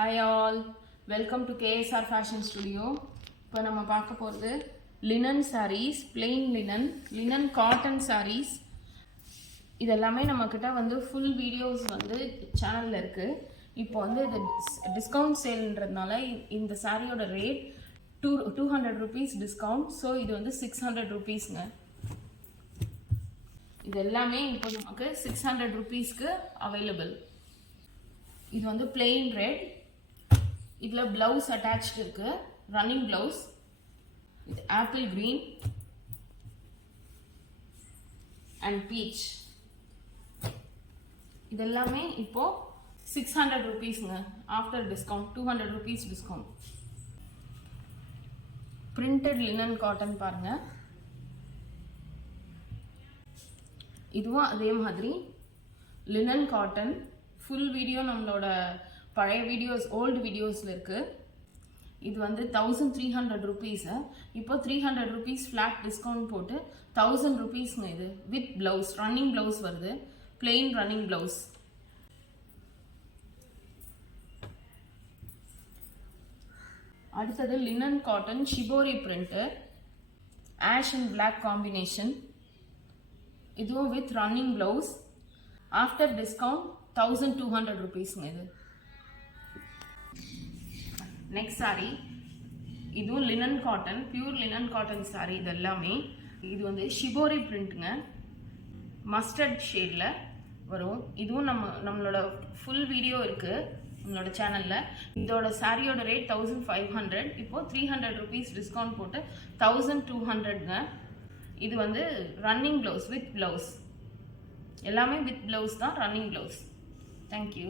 Hi all, welcome to KSR Fashion Studio. இப்போ நம்ம பார்க்க போகிறது linen sarees, plain linen cotton sarees. இதெல்லாமே நம்மக்கிட்ட வந்து ஃபுல் வீடியோஸ் வந்து சேனலில் இருக்குது. இப்போ வந்து இது டிஸ்கவுண்ட் சேல்ன்றதுனால இந்த சாரியோட ரேட் 200 rupees டிஸ்கவுண்ட். ஸோ இது வந்து 600 rupeesங்க. இது எல்லாமே இப்போ நமக்கு 600 rupeesக்கு அவைலபிள். இது வந்து plain red. இதில் ப்ளவுஸ் அட்டாச்ட் இருக்கு, ரன்னிங் ப்ளவுஸ். இது ஆப்பிள் கிரீன் அண்ட் பீச். இதெல்லாமே இப்போ 600 rupeesங்க after discount. 200 rupees discount. Printed linen cotton பாருங்க. இதுவும் அதே மாதிரி லினன் காட்டன். ஃபுல் வீடியோ நம்மளோட பழைய வீடியோஸ், ஓல்டு வீடியோஸில் இருக்குது. இது வந்து 1300 rupees. இப்போ 300 rupees ஃப்ளாட் டிஸ்கவுண்ட் போட்டு 1000 rupeesங்க. இது வித் ப்ளவுஸ், ரன்னிங் ப்ளவுஸ் வருது, பிளெயின் ரன்னிங் ப்ளவுஸ். அடுத்தது linen cotton shibori print, ash and black combination. இதுவும் with running blouse. After discount 1200 rupeesங்க. இது நெக்ஸ்ட் சாரி. இதுவும் linen cotton, pure linen cotton sari. இது எல்லாமே இது வந்து ஷிபோரி பிரிண்ட்டுங்க, மஸ்டர்ட் ஷேடில் வரும். இதுவும் நம்மளோட ஃபுல் வீடியோ இருக்குது நம்மளோட சேனலில். இதோட சாரியோட ரேட் 1500. இப்போது 300 rupees டிஸ்கவுண்ட் போட்டு 1200ங்க. இது வந்து ரன்னிங் ப்ளவுஸ் வித் ப்ளவுஸ். எல்லாமே வித் ப்ளவுஸ் தான், ரன்னிங் ப்ளவுஸ். தேங்க்யூ.